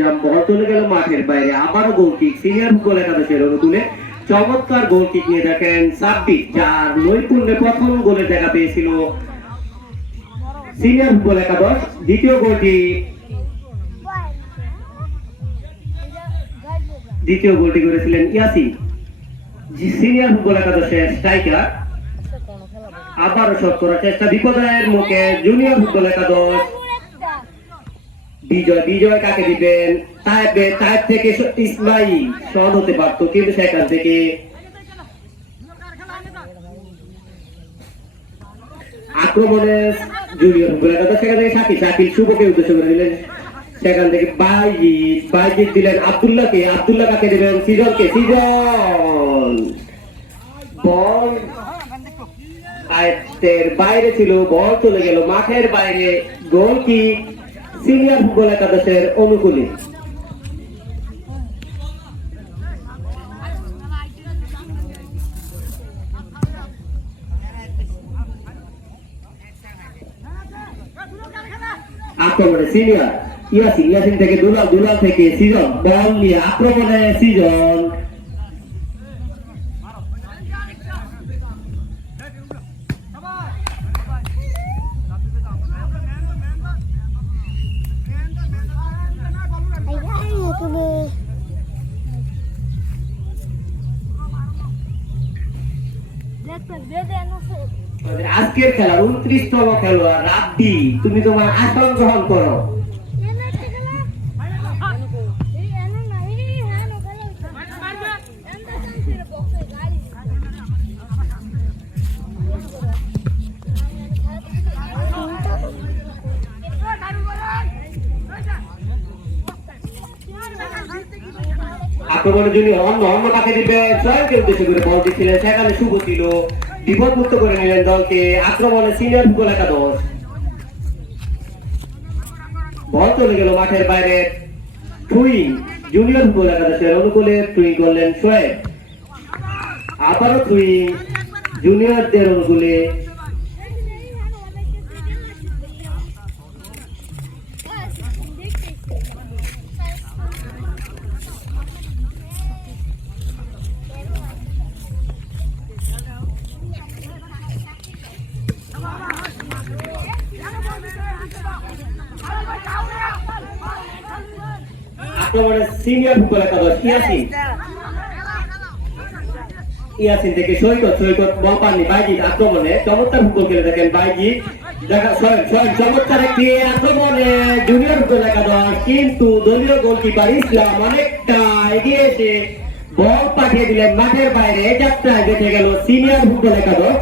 নিজাম, বল চলে গেল মাঠের বাইরে, আবারও গোল কিক সিনিয়র ফুটবল একাদশের অনুকূলে। চমৎকার গোল কিক নিয়ে দেখেন সাব্বির, যার নৈপুণ্যে প্রথম গোলের দেখা পেয়েছিল সিনিয়র ফুটবল একাদশ। দ্বিতীয় গোলটি করেছিলেন ইয়াসিন, সিনিয়র ফুটবল একাদশের স্ট্রাইকার। আবারও শট করার চেষ্টা, বিপদের মুখে জুনিয়র ফুটবল একাদশ। বিজয় কাকে দিবেন? তায়েব থেকে ইসমাইল শট হতে পারতো, কিন্তু সেখান থেকে আক্রমণে জুনিয়র ফুটবল একাদশ। সেখান থেকে শাকিল শুভকে উদ্দেশ্য করে দিলেন, সেখান থেকে বাইজিৎ দিলেন আব্দুল্লাহকে। আব্দুল্লাহ কাকে দিবেন? সিজনকে। সিজন বল আয়ত্তের বাইরে ছিল, বল চলে গেল মাঠের বাইরে। গোল কি সিনিয়র ফুটবল একাদশের অনুকূলে। আক্রমণে সিনিয়র ইয়াসিন থেকে দুলাল থেকে সিজন, বল নিয়ে আক্রমণে সিজন। আজকের খেলার 29তম খেলোয়াড় রাব্বি, তুমি তোমার আসন গ্রহণ করো। আক্রমণের জন্য অন্য কাকে দিবে? জয়কে উদ্দেশ্য করে বল দিচ্ছিলেন, সেখানে শুভ ছিল, বিপদ মুক্ত করে নিলেন দলকে। আক্রমণে সিনিয়র ফুটবল একাদশ, বল চলে গেল মাঠের বাইরে। টুইং জুনিয়র ফুটবল একাদশের অনুকূলে টুইং করলেন শোয়েব। আবারও টুইং জুনিয়রদের অনুকূলে। আক্রমণে সিনিয়র ফুটবল একাদশ ইয়াসিন থেকে সৈকত বল পাননি বাইজিৎ। আক্রমণে চমৎকার ফুটবল খেলে দেখেন বাইজিৎ, চমৎকার একটি আক্রমণে জুনিয়র ফুটবল একাদশ, কিন্তু দলীয় গোলকিপার ইসলাম অনেকটা এগিয়ে এসে বল পাঠিয়ে দিলেন মাঠের বাইরে। যাত্রায় বেঁচে গেল সিনিয়র ফুটবল একাদশ।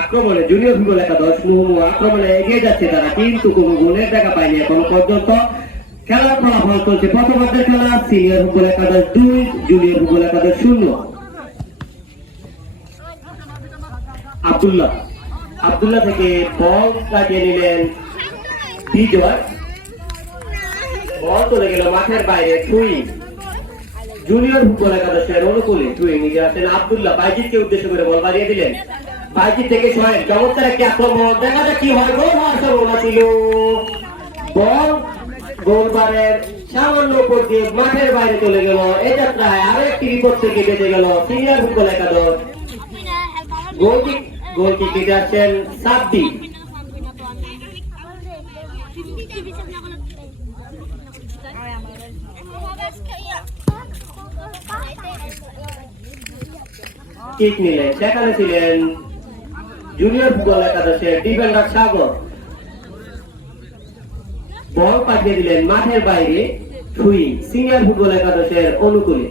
আক্রমণে জুনিয়র ফুটবল একাদশ আক্রমণে এগিয়ে যাচ্ছে তারা, কিন্তু কোনো গোলের দেখা পায়নি এখনো পর্যন্ত। খেলার ফলাফল চলছে প্রথমার্ধের খেলা, সিনিয়র ফুটবল একাদশ 2, জুনিয়র ফুটবল একাদশ 0। আব্দুল্লাহ থেকে বল কাটিয়ে নিলেন বিজয়, বল চলে গেল মাঠের বাইরে। টুইং জুনিয়র ফুটবল একাদশের অনুকূলে টুইং নিজে আসেন আব্দুল্লাহ, বাইজিৎকে উদ্দেশ্য করে বল বাড়িয়ে দিলেন। বাইজিৎ থেকে সোহেল, চমৎকার একটি আক্রমণ, দেখা যাক কি হয়। গোল হওয়ার সম্ভাবনা ছিল, বল গোলবারের সামান্য উপর দিয়ে মাঠের বাইরে চলে গেল। এ যাত্রায় আরো একটি বিপদ থেকে বেঁচে গেল সিনিয়র ফুটবল একাদশ। গোল কিক দিতে আসছেন সাব্বির। কিক নিলেন, সেখানে ছিলেন জুনিয়র ফুটবল একাদশের ডিফেন্ডার সাগর। বল পাঠিয়ে দিলেন মাঠের বাইরে। সুইং সিনিয়র ফুটবল একাদশের অনুকূলে।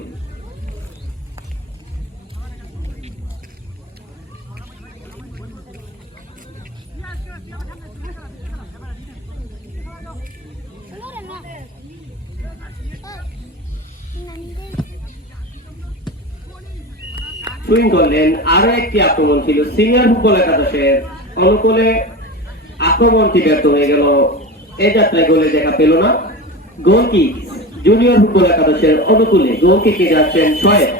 সুইং করলেন। আরো একটি আক্রমণ ছিল সিনিয়র ফুটবল একাদশের অনুকূলে, আক্রমণটি ব্যর্থ হয়ে গেল। এ যাত্রায় গোলে দেখা পেল না। গোল কিক জুনিয়র ফুটবল একাদশের অনুকূলে, গোল কিকে যাচ্ছেন শোয়েব।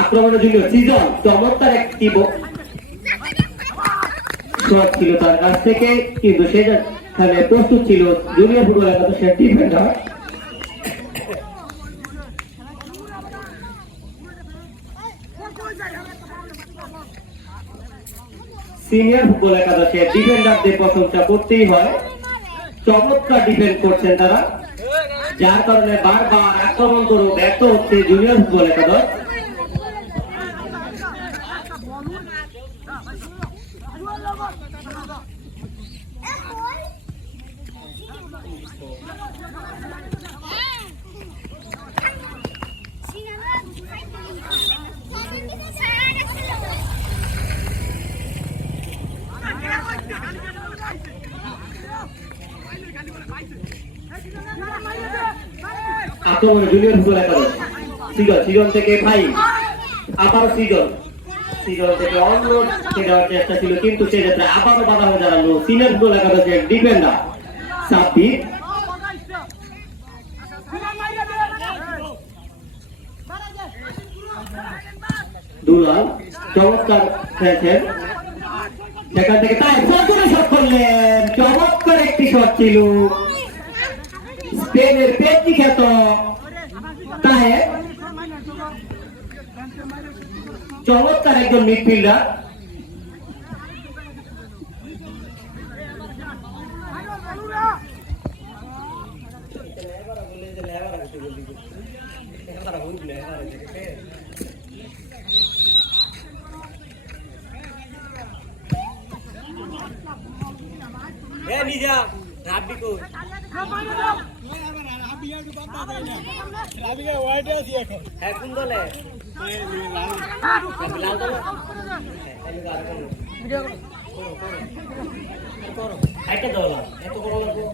আক্রমণের জন্য সিজন চমৎকার একটি শট ছিল তার কাছ থেকে, কিন্তু সেখানে প্রস্তুত ছিল জুনিয়র ফুটবল একাদশের ডিফেন্ডার। সিনিয়র ফুটবল একাদশের ডিফেন্ডারদের প্রশংসা করতেই হয়, চমৎকার ডিফেন্ড করছেন তারা, যার কারণে বারবার আক্রমণ করেও ব্যর্থ হচ্ছে জুনিয়র ফুটবল একাদশ। আক্রমণে জুনিয়র ফুটবল একাদশ সিজন থেকে ভাই, আবারও সিজন থেকে অন্য দেওয়ার চেষ্টা ছিল, কিন্তু সেক্ষেত্রে আবারও বাধা হয়ে দাঁড়ালো সিনিয়র ফুটবল একাদশের ডিফেন্ডার সাব্বির। দুলাল চমৎকার খেলেছেন, সেখান থেকে তাই ফজরে শট করলেন। চমৎকার একটি শট ছিল স্পেনের পেটি খ্যাত তাই, চমৎকার একজন মিডফিল্ডার। নিজা রাব্বি কো রাব্বি ওয়াইড আছে এখন হ্যাঁ কোন দলে লাল দলে ভিডিও করো আইটা দল এত বড় লাগো